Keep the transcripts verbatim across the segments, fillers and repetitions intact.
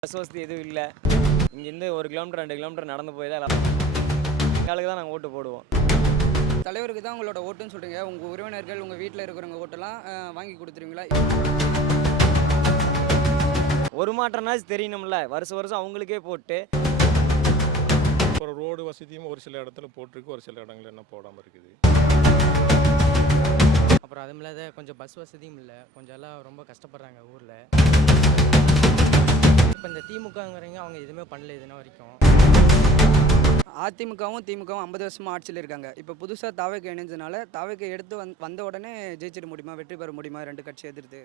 Bus வசதி எதுவும் இல்லை. இங்கேருந்து ஒரு கிலோமீட்டர் ரெண்டு கிலோமீட்டர் நடந்து போய் தான் எங்களுக்கு தான் நாங்கள் ஓட்டு போடுவோம். தலைவருக்கு தான் உங்களோட ஓட்டுன்னு சொல்கிறீங்க. உங்கள் உறவினர்கள் உங்கள் வீட்டில் இருக்கிறவங்க ஓட்டெல்லாம் அஹ், வாங்கி கொடுத்துருவீங்களா? ஒரு மாற்றம்னாச்சும் தெரியணும்ல, வருஷம் வருஷம் அவங்களுக்கே போட்டு. ஒரு ரோடு வசதியும் ஒரு சில இடத்துல போட்டிருக்கு, ஒரு சில இடங்கள்ல என்ன போடாமல் இருக்குது. அப்புறம் அதுவும் இல்லாத கொஞ்சம் பஸ் வசதியும் இல்லை, கொஞ்சம் எல்லாம் ரொம்ப கஷ்டப்படுறாங்க ஊரில். இப்போ இந்த திமுகங்கிறவங்க அவங்க எதுவுமே பண்ணல இதுனா வரைக்கும். அதிமுகவும் திமுகவும் ஐம்பது வருஷமாக ஆட்சியில் இருக்காங்க. இப்போ புதுசாக தாவேக்கு இணைஞ்சதுனால தாவேக்கு எடுத்து வந் வந்த உடனே ஜெயிச்சிட முடியுமா, வெற்றி பெற முடியுமா ரெண்டு கட்சி எதிர்த்து?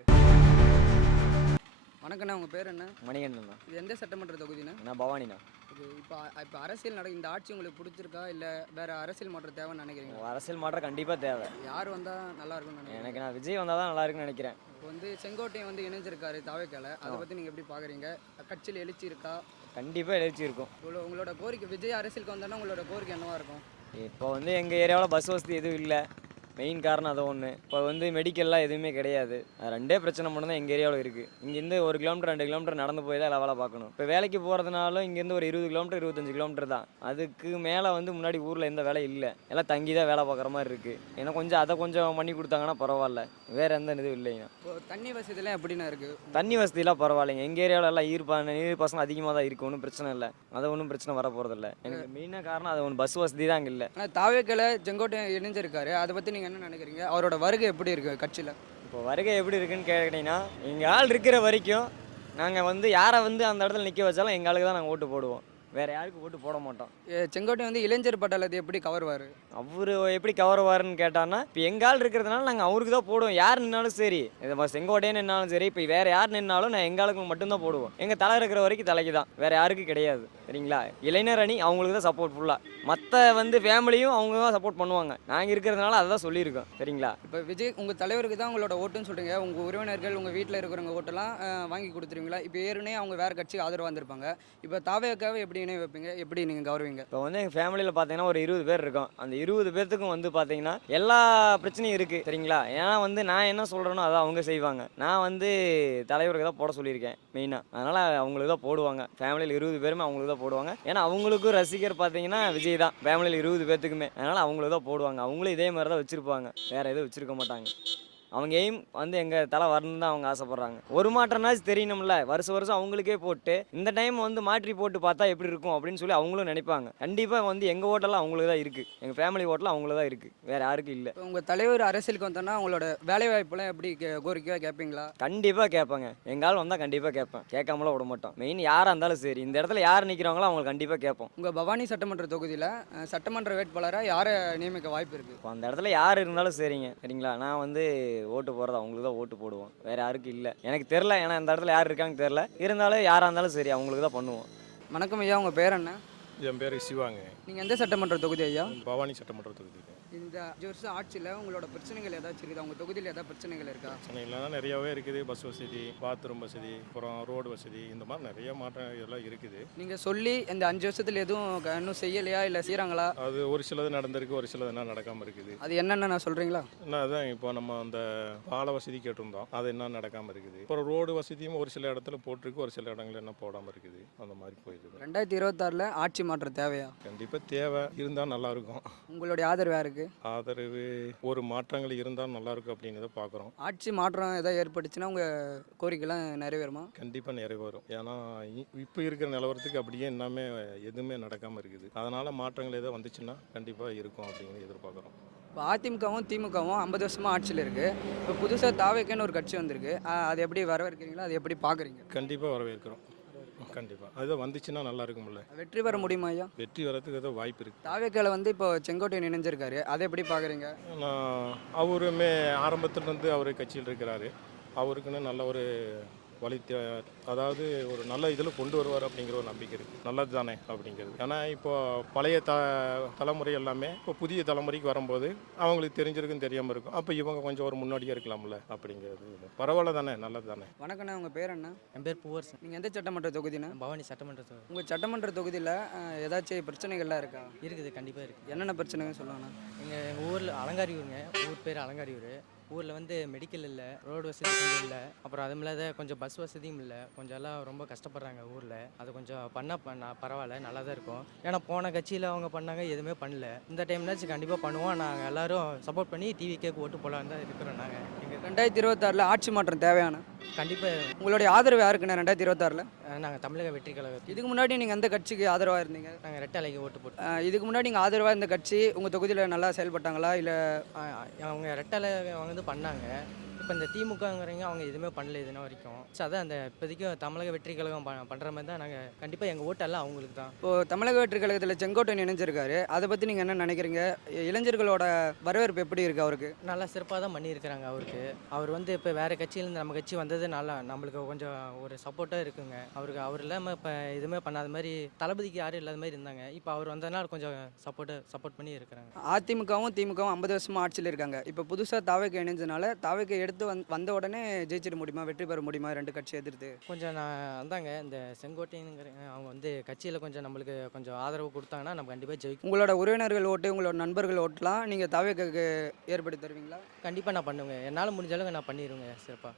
வணக்கண்ணா, உங்கள் பேர் என்ன? மணிகண்டன் தான். இது எந்த சட்டமன்ற தொகுதிண்ணா? நான் பவானிண்ணா. இது இப்போ இப்போ அரசியல் நட இந்த ஆட்சி உங்களுக்கு பிடிச்சிருக்கா, இல்லை வேறு அரசியல் மாற்றம் தேவைன்னு நினைக்கிறீங்களா? அரசியல் மாற்றம் கண்டிப்பாக தேவை. யார் வந்தால் நல்லா இருக்கும்னு நினைக்கிறேன்? எனக்கு நான் விஜய் வந்தால் தான் நல்லா இருக்குன்னு நினைக்கிறேன். இப்போ வந்து செங்கோட்டையன் வந்து இணைஞ்சிருக்காரு தாவேக்கால, அதை பற்றி நீங்கள் எப்படி பார்க்குறீங்க? கட்சியில் எழுச்சி இருக்கா? கண்டிப்பாக எழுச்சி இருக்கும். இவ்வளோ உங்களோட கோரிக்கை, விஜய் அரசியலுக்கு வந்தோன்னா உங்களோட கோரிக்கை என்னவா இருக்கும்? இப்போ வந்து எங்கள் ஏரியாவில் பஸ் வசதி எதுவும் இல்லை. மெயின் காரணம் அது ஒன்று. இப்போ வந்து மெடிக்கல்லாம் எதுவுமே கிடையாது. அது ரெண்டே பிரச்சனை மட்டும் தான் எங்கள் ஏரியாவில் இருக்குது. இங்கேருந்து ஒரு கிலோமீட்டர் ரெண்டு கிலோமீட்டர் நடந்து போய் தான் வேலை பார்க்கணும். இப்போ வேலைக்கு போகிறதுனாலும் இங்கேருந்து ஒரு இருபது கிலோமீட்டர் இருபத்தஞ்சு கிலோமீட்டர் தான். அதுக்கு மேலே வந்து முன்னாடி ஊரில் எந்த வேலை இல்லை, எல்லாம் தங்கி தான் வேலை பார்க்குற மாதிரி இருக்குது. ஏன்னா கொஞ்சம் அதை கொஞ்சம் பண்ணி கொடுத்தாங்கன்னா பரவாயில்ல, வேறு எந்த இதுவும் இல்லைங்க. இப்போ தண்ணி வசதிலாம் எப்படிண்ணா இருக்குது? தண்ணி வசதியெல்லாம் பரவாயில்லைங்க. எங்கள் ஏரியாவில் எல்லாம் ஈர்ப்பா நீர் பாசனம் அதிகமாக தான் இருக்குது, ஒன்றும் பிரச்சனை இல்லை. அது ஒன்றும் பிரச்சனை வர போகிறதில்ல. எனக்கு மெயினாக காரணம் அது ஒன்று, பஸ் வசதி தான் அங்கே இல்லை. ஆனால் தாவேக்கால செங்கோட்டையன் இணைஞ்சிருக்காரு, அதை பற்றி நீங்கள் என்ன நினைக்கிறீங்க? அவரோட வருகை எப்படி இருக்குது கட்சியில்? இப்போ வருகை எப்படி இருக்குன்னு கேட்டீங்கன்னா, எங்கள் ஆள் இருக்கிற வரைக்கும் நாங்கள் வந்து யாரை வந்து அந்த இடத்துல நிற்க வச்சாலும் எங்கள் ஆளுக்கு தான் நாங்கள் ஓட்டு போடுவோம். வேறு யாருக்கு ஓட்டு போட மாட்டோம். செங்கோட்டையன் வந்து இளைஞர் பட்டாளத்தை எப்படி கவர்வார்? அவர் எப்படி கவருவாருன்னு கேட்டான்னா, இப்போ எங்கள் ஆள் இருக்கிறதுனால நாங்கள் அவருக்கு தான் போடுவோம். யார் நின்னாலும் சரி, இது செங்கோட்டையன் நின்னாலும் சரி, இப்போ வேறு யார் நின்னாலும் நான் எங்கள் ஆளுக்கு மட்டும்தான் போடுவோம். எங்கள் தலை இருக்கிற வரைக்கும் தலைக்கு தான், வேறு யாருக்கும் கிடையாது. சரிங்களா? இளைஞர் அணி அவங்களுக்கு தான் சப்போர்ட் ஃபுல்லாக. மற்ற வந்து ஃபேமிலியும் அவங்க தான் சப்போர்ட் பண்ணுவாங்க. நாங்கள் இருக்கிறதுனால அதை தான் சொல்லியிருக்கோம். சரிங்களா? இப்போ விஜய் உங்கள் தலைவருக்கு தான் உங்களோட ஓட்டுன்னு சொல்கிறீங்க. உங்கள் உறவினர்கள் உங்கள் வீட்டில் இருக்கிறவங்க ஓட்டெல்லாம் அஹ், வாங்கி கொடுத்துருவீங்களா? இப்போ ஏற்கனவே அவங்க வேறு கட்சிக்கு ஆதரவாக வந்திருப்பாங்க. இப்போ தாவேக்காவை எப்படி இணை வைப்பீங்க, எப்படி நீங்கள் கௌரவிங்க? இப்போ வந்து எங்கள் ஃபேமிலியில் பார்த்தீங்கன்னா ஒரு இருபது பேர் இருக்கோம். அந்த இருபது பேர்த்துக்கும் வந்து பார்த்தீங்கன்னா எல்லா பிரச்சனையும் இருக்குது. சரிங்களா? ஏன்னா வந்து நான் என்ன சொல்கிறேனோ அதை அவங்க செய்வாங்க. நான் வந்து தலைவருக்கு தான் போட சொல்லியிருக்கேன் மெயினாக. அதனால் அவங்களுக்கு தான் போடுவாங்க. ஃபேமிலியில் இருபது பேருமே அவங்களுக்கு தான் போடுவாங்க. ஏன்னா அவங்களுக்கும் ரசிகர் பார்த்தீங்கன்னா விஜய் தான், ஃபேமிலியில் இருபது பேர்த்துக்குமே. அதனால் அவங்களுக்கு தான் போடுவாங்க. அவங்களும் இதே மாதிரி தான் வச்சுருப்பாங்க, வேறு எதுவும் வச்சுருக்க மாட்டாங்க. அவங்க எய்ம் வந்து எங்கள் தலை வரணுன்னு தான் அவங்க ஆசைப்பட்றாங்க. ஒரு மாற்றம்னாச்சும் தெரியணும்ல, வருஷம் வருஷம் அவங்களுக்கே போட்டு இந்த டைம் வந்து மாற்றி போட்டு பார்த்தா எப்படி இருக்கும் அப்படின்னு சொல்லி அவங்களும் நினைப்பாங்க. கண்டிப்பாக வந்து எங்கள் ஓட்டெல்லாம் அவங்களுக்கு தான் இருக்குது, எங்கள் ஃபேமிலி ஓட்டெல்லாம் அவங்களுக்கு தான் இருக்குது, வேறு யாருக்கும் இல்லை. இப்போ உங்கள் தலைவர் அரசியலுக்கு வந்தோன்னா உங்களோட வேலை வாய்ப்பெல்லாம் எப்படி கே- கோரிக்கையாக கேட்பீங்களா? கண்டிப்பாக கேட்பாங்க. எங்கள் ஆள் வந்தால் கண்டிப்பாக கேட்பேன், கேட்காமலாம் விட மாட்டோம். மெயின் யாராக இருந்தாலும் சரி, இந்த இடத்துல யார் நிற்கிறாங்களோ அவங்களுக்கு கண்டிப்பாக கேட்போம். உங்கள் பவானி சட்டமன்ற தொகுதியில் அஹ், சட்டமன்ற வேட்பாளராக யாரை நியமிக்க வாய்ப்பு இருக்குது? இப்போ அந்த இடத்துல யார் இருந்தாலும் சரிங்க. சரிங்களா? நான் வந்து ஓட்டு போடுறது அவங்களுக்கு தான் ஓட்டு போடுவோம், வேறு யாருக்கும் இல்லை. எனக்கு தெரில, ஏன்னா இந்த இடத்துல யார் இருக்காங்க தெரில. இருந்தாலும் யாராக இருந்தாலும் சரி அவங்களுக்கு தான் பண்ணுவோம். வணக்கம் ஐயா, உங்கள் பேர் என்ன? என் பேர் சிவாங்க. நீங்கள் எந்த சட்டமன்ற தொகுதி ஐயா? பவானி சட்டமன்ற தொகுதி. இந்த அஞ்சு வருஷம் ஆட்சியில் உங்களோட பிரச்சனைகள் ஏதாச்சும் இருக்குதா? உங்கள் தொகுதியில் ஏதாவது பிரச்சனைகள் இருக்கா? பிரச்சனை இல்லைன்னா நிறையாவே இருக்குது. பஸ் வசதி, பாத்ரூம் வசதி, அப்புறம் ரோடு வசதி, இந்த மாதிரி நிறைய மாற்றம் இதெல்லாம் இருக்குது. நீங்கள் சொல்லி இந்த அஞ்சு வருஷத்தில் எதுவும் க- இன்னும் செய்யலையா, இல்லை செய்கிறாங்களா? அது ஒரு சிலது நடந்திருக்கு, ஒரு சிலது என்ன நடக்காமல் இருக்குது. அது என்னென்ன நான் சொல்கிறீங்களா? என்ன அதான் இப்போ நம்ம அந்த பால வசதி கேட்டிருந்தோம், அது என்ன நடக்காமல் இருக்குது. அப்புறம் ரோடு வசதியும் ஒரு சில இடத்துல போட்டிருக்கு, ஒரு சில இடங்கள்ல என்ன போடாமல் இருக்குது. அந்த மாதிரி போயிடுது. ரெண்டாயிரத்தி இருபத்தாறில் ஆட்சி மாற்றம் தேவையா? கண்டிப்பாக தேவை, இருந்தால் நல்லாயிருக்கும். உங்களுடைய ஆதரவு யாருக்கு? ஆதரவு ஒரு மாற்றங்கள் இருந்தால் நல்லாயிருக்கும் அப்படின்னு பார்க்குறோம். ஆட்சி மாற்றம் ஏதாவது ஏற்பட்டுச்சுன்னா உங்கள் கோரிக்கைலாம் நிறைவேறுமா? கண்டிப்பாக நிறைவேறும். ஏன்னா இப்போ இருக்கிற நிலவரத்துக்கு அப்படியே எல்லாமே எதுவுமே நடக்காமல் இருக்குது. அதனால் மாற்றங்கள் ஏதோ வந்துச்சுன்னா கண்டிப்பாக இருக்கும் அப்படின்னு எதிர்பார்க்குறோம். இப்போ அதிமுகவும் திமுகவும் ஐம்பது வருஷமாக ஆட்சியில் இருக்குது. இப்போ புதுசாக தாவேக்கன்னு ஒரு கட்சி வந்திருக்கு. அஹ் அது எப்படி வரவேற்கிறீங்களா, அது எப்படி பார்க்குறீங்க? கண்டிப்பாக வரவேற்கிறோம். கண்டிப்பாக அதுதான் வந்துச்சுன்னா நல்லா இருக்கும்ல. வெற்றி பெற முடியுமா ஐயா? வெற்றி வரத்துக்கு ஏதோ வாய்ப்பு இருக்குது. தாவேக்கால வந்து இப்போ செங்கோட்டையன் இணைஞ்சிருக்காரு, அதை எப்படி பார்க்குறீங்க? நான் அவருமே ஆரம்பத்துலேருந்து அவர் கட்சியில் இருக்கிறாரு. அவருக்குன்னு நல்ல ஒரு வழி தே- அதாவது ஒரு நல்ல இதில் கொண்டு வருவார் அப்படிங்கிற ஒரு நம்பிக்கை இருக்குது. நல்லது தானே அப்படிங்கிறது. ஏன்னா இப்போ பழைய த தலைமுறை எல்லாமே இப்போ புதிய தலைமுறைக்கு வரும்போது அவங்களுக்கு தெரிஞ்சிருக்குன்னு தெரியாமல் இருக்கும். அப்போ இவங்க கொஞ்சம் ஒரு முன்னாடியே இருக்கலாம்ல அப்படிங்கிறது. பரவாயில்ல தானே, நல்லது தானே. வணக்கண்ணா, உங்கள் பேர் என்ன? என் பேர் பூவரசன். நீங்கள் எந்த சட்டமன்ற தொகுதிண்ணா? பவானி சட்டமன்ற தொகுதி. உங்கள் சட்டமன்ற தொகுதியில் ஏதாச்சும் பிரச்சனைகள்லாம் இருக்கா? இருக்குது, கண்டிப்பாக இருக்குது. என்னென்ன பிரச்சனைன்னு சொல்லுவாண்ணா? எங்கள் எங்கள் ஊரில் அலங்காரியூருங்க, ஊர் பேர் அலங்காரியூர். ஊரில் வந்து மெடிக்கல் இல்லை, ரோடு வசதி கொஞ்சம் இல்லை, அப்புறம் அதுவும் இல்லாத கொஞ்சம் பஸ் வசதியும் இல்லை. கொஞ்சம் எல்லாம் ரொம்ப கஷ்டப்படுறாங்க ஊரில். அது கொஞ்சம் பண்ணால் பண்ண பரவாயில்ல, நல்லா தான் இருக்கும். ஏன்னா போன கட்சியில் அவங்க பண்ணாங்க, எதுவுமே பண்ணல. இந்த டைம்னாச்சும் கண்டிப்பாக பண்ணுவோம். நாங்கள் எல்லாரும் சப்போர்ட் பண்ணி டிவி கேக்கு ஓட்டு போகலான்னு தான் இருக்கிறோம். நாங்கள் எங்கள் ரெண்டாயிரத்தி இருபத்தாறில் ஆட்சி மாற்றம் தேவையான கண்டிப்பாக உங்களுடைய ஆதரவு யாருக்குண்ணே ரெண்டாயிரத்தி இருபத்தாறில்? நாங்கள் தமிழக வெற்றி கழகத்துக்கு இதுக்கு முன்னாடி நீங்கள் எந்த கட்சிக்கு ஆதரவாக இருந்தீங்க? நாங்கள் ரெட்டலைக்கு ஓட்டு போட்டோம். அஹ் இதுக்கு முன்னாடி நீங்கள் ஆதரவாக இருந்த கட்சி உங்கள் தொகுதியில் நல்லா செயல்பட்டாங்களா இல்லை? ஆ, அவங்க ரெட்டலை அவங்க வந்து பண்ணாங்க. இப்போ இந்த திமுகங்கிறவங்க அவங்க எதுவுமே பண்ணல இதுன வரைக்கும். ஸோ அதான் அந்த இப்போதைக்கும் தமிழக வெற்றி கழகம் ப பண்ணுற மாதிரி தான் நாங்கள் கண்டிப்பாக எங்கள் ஓட்டெல்லாம் அவங்களுக்கு தான். இப்போது தமிழக வெற்றி கழகத்தில் செங்கோட்டையன் இணைஞ்சிருக்காரு, அதை பற்றி நீங்கள் என்ன நினைக்கிறீங்க? இ- இளைஞர்களோட வரவேற்பு எப்படி இருக்குது அவருக்கு? நல்லா சிறப்பாக தான் பண்ணியிருக்கிறாங்க அவருக்கு. அவர் வந்து இப்போ வேறு கட்சியிலேருந்து நம்ம கட்சி வந்தது நல்லா நம்மளுக்கு கொஞ்சம் ஒரு சப்போர்ட்டாக இருக்குங்க. அவருக்கு அவர் இல்லாமல் இப்போ எதுவுமே பண்ணாத மாதிரி தளபதிக்கு யாரும் இல்லாத மாதிரி இருந்தாங்க. இப்போ அவர் வந்ததுனால கொஞ்சம் சப்போர்ட்டு சப்போர்ட் பண்ணி இருக்கிறாங்க. அதிமுகவும் திமுகவும் ஐம்பது வருஷமாக ஆட்சியில் இருக்காங்க. இப்போ புதுசாக தாவேக்கு இணைஞ்சனால தாவேக்கு எடுத்து வந் வந்த உடனே ஜெயிச்சிட முடியுமா, வெற்றி பெற முடியுமா ரெண்டு கட்சி எதிர்த்து? கொஞ்சம் நான் அந்தாங்க இந்த செங்கோட்டைங்கிற அவங்க வந்து கட்சியில் கொஞ்சம் நம்மளுக்கு கொஞ்சம் ஆதரவு கொடுத்தாங்கன்னா நம்ம கண்டிப்பாக ஜெயிக்கும். உங்களோட உறவினர்கள் ஓட்டு, உங்களோட நண்பர்கள் ஓட்டுலாம் நீங்கள் தாவேக்கு ஏற்படுத்தி தருவீங்களா? கண்டிப்பாக நான் பண்ணுவேங்க. என்னால் முடிஞ்ச அளவுக்கு நான் பண்ணிடுவேங்க சிறப்பாக.